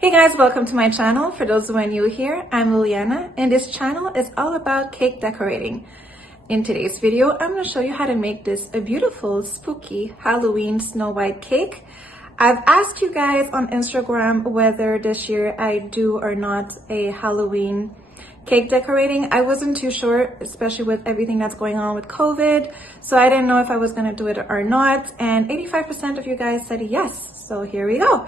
Hey guys, welcome to my channel. For those who are new here, I'm Liliana, and this channel is all about cake decorating. In today's video, I'm going to show you how to make this a beautiful, spooky Halloween Snow White cake. I've asked you guys on Instagram whether this year I do or not a Halloween cake decorating. I wasn't too sure, especially with everything that's going on with COVID, so I didn't know if I was going to do it or not, and 85% of you guys said yes, so here we go.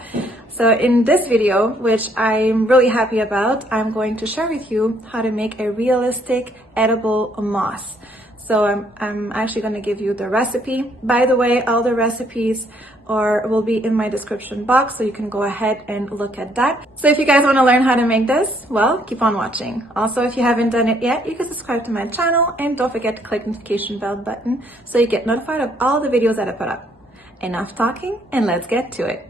So in this video, which I'm really happy about, I'm going to share with you how to make a realistic edible moss. So I'm actually going to give you the recipe. By the way, all the recipes will be in my description box, so you can go ahead and look at that. So if you guys want to learn how to make this, well, keep on watching. Also, if you haven't done it yet, you can subscribe to my channel and don't forget to click the notification bell button so you get notified of all the videos that I put up. Enough talking, and let's get to it.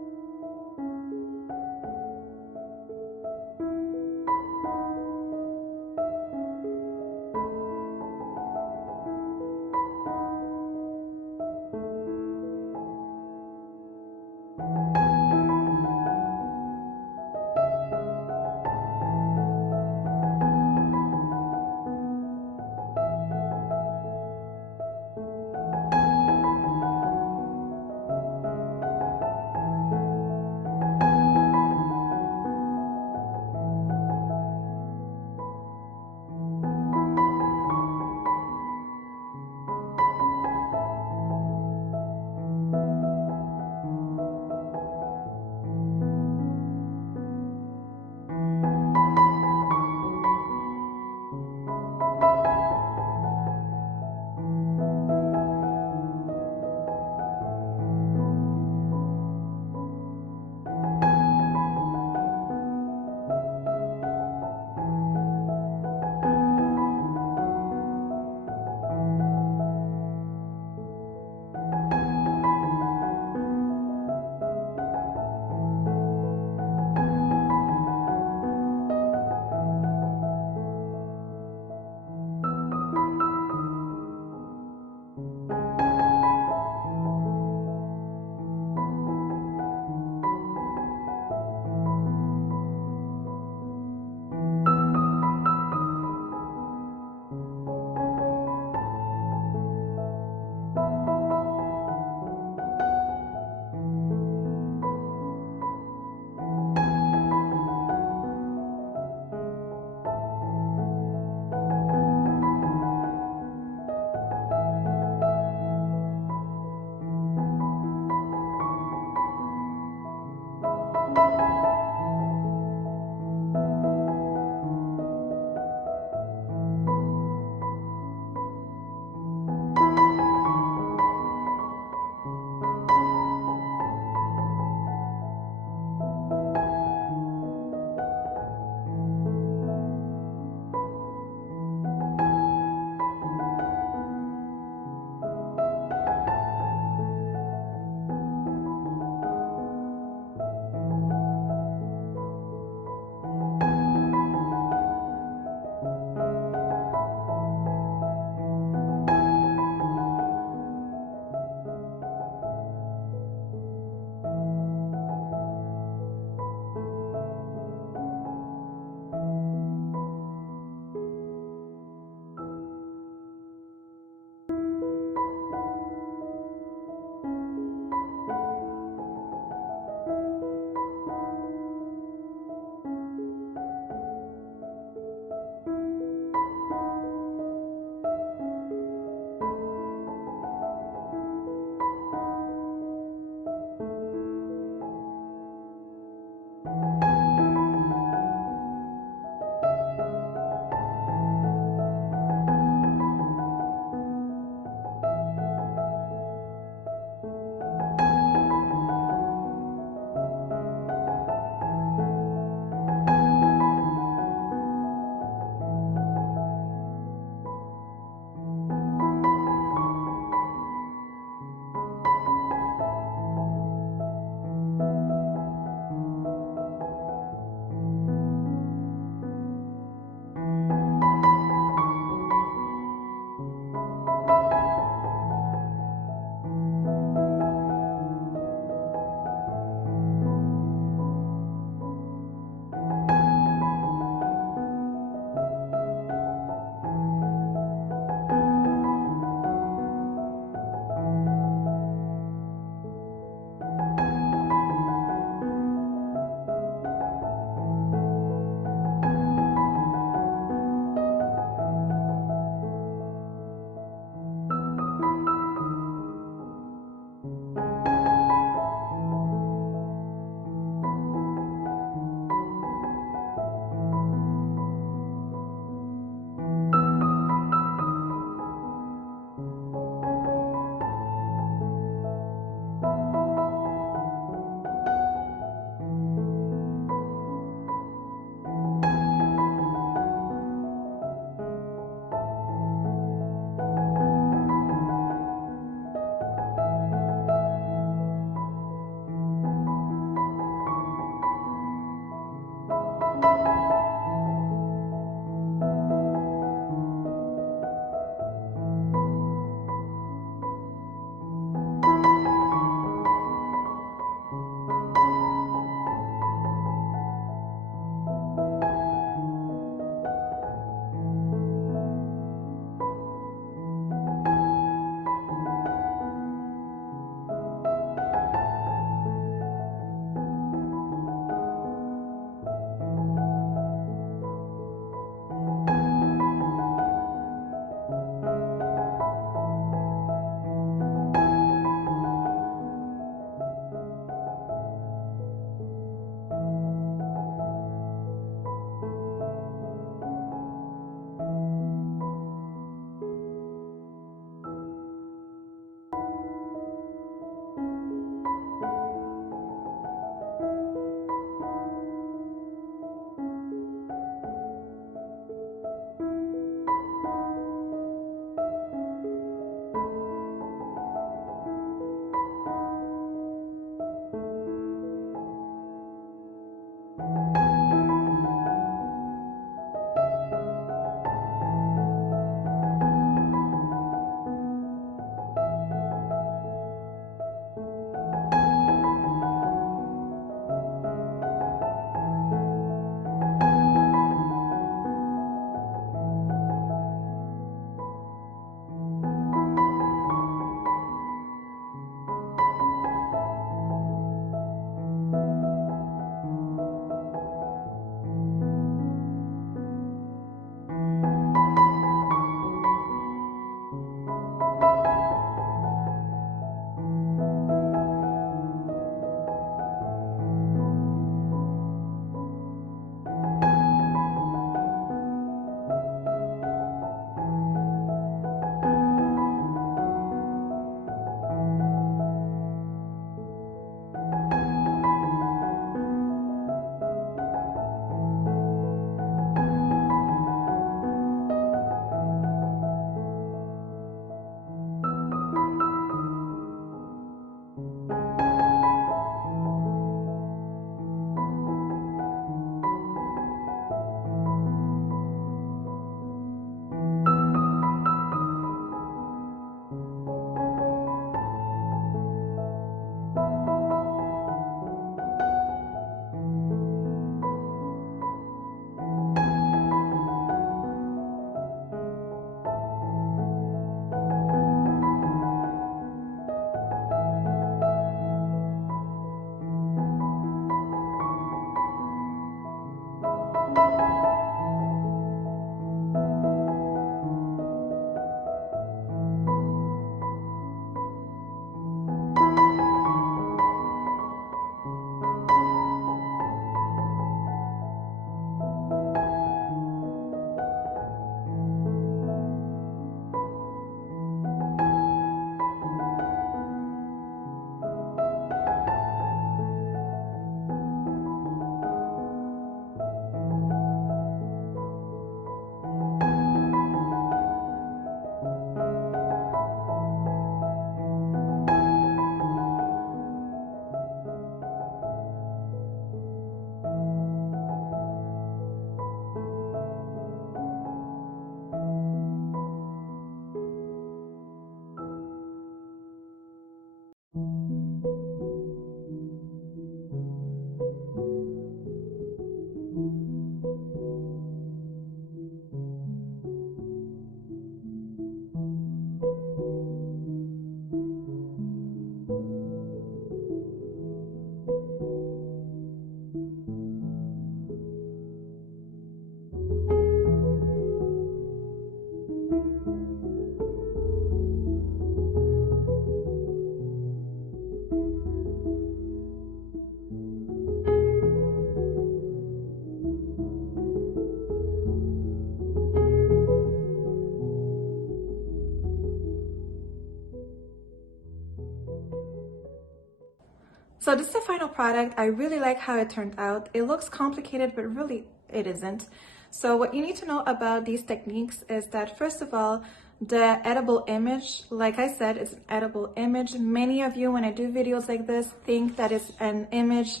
So this is the final product. I really like how it turned out. It looks complicated, but really it isn't. So what you need to know about these techniques is that, first of all, the edible image, like I said, it's an edible image. Many of you, when I do videos like this, think that it's an image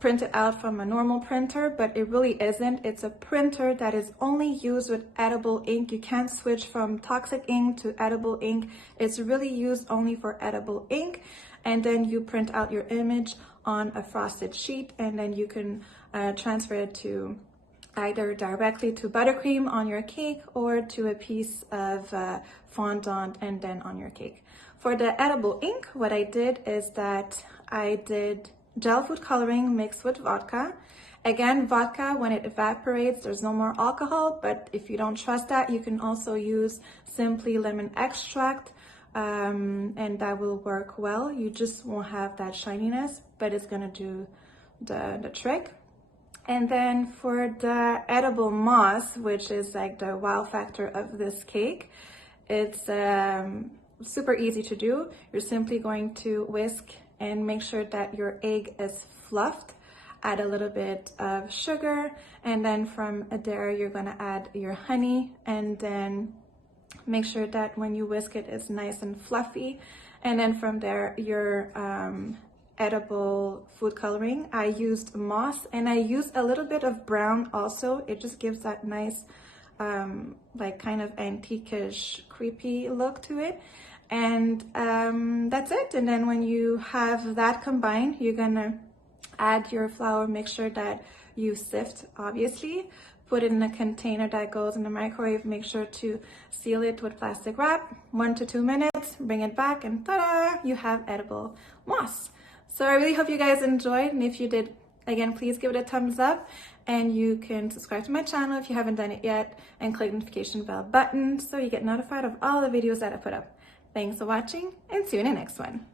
printed out from a normal printer, but it really isn't. It's a printer that is only used with edible ink. You can't switch from toxic ink to edible ink. It's really used only for edible ink. And then you print out your image on a frosted sheet, and then you can transfer it to either directly to buttercream on your cake or to a piece of fondant and then on your cake. For the edible ink, what I did is that I did gel food coloring mixed with vodka. Again, vodka, when it evaporates, there's no more alcohol, but if you don't trust that, you can also use simply lemon extract, and that will work well. You just won't have that shininess, but it's gonna do the trick. And then for the edible moss, which is like the wow factor of this cake, it's super easy to do. You're simply going to whisk and make sure that your egg is fluffed. Add a little bit of sugar, and then from there you're gonna add your honey, and then make sure that when you whisk it, it's nice and fluffy. And then from there, your edible food coloring. I used moss, and I used a little bit of brown also. It just gives that nice, like kind of antique-ish, creepy look to it. And that's it. And then when you have that combined, you're gonna add your flour. Make sure that you sift, obviously. Put it in a container that goes in the microwave. Make sure to seal it with plastic wrap. 1 to 2 minutes, bring it back, and ta-da! You have edible moss. So I really hope you guys enjoyed, and if you did, again, please give it a thumbs up, and you can subscribe to my channel if you haven't done it yet, and click the notification bell button so you get notified of all the videos that I put up. Thanks for watching, and see you in the next one.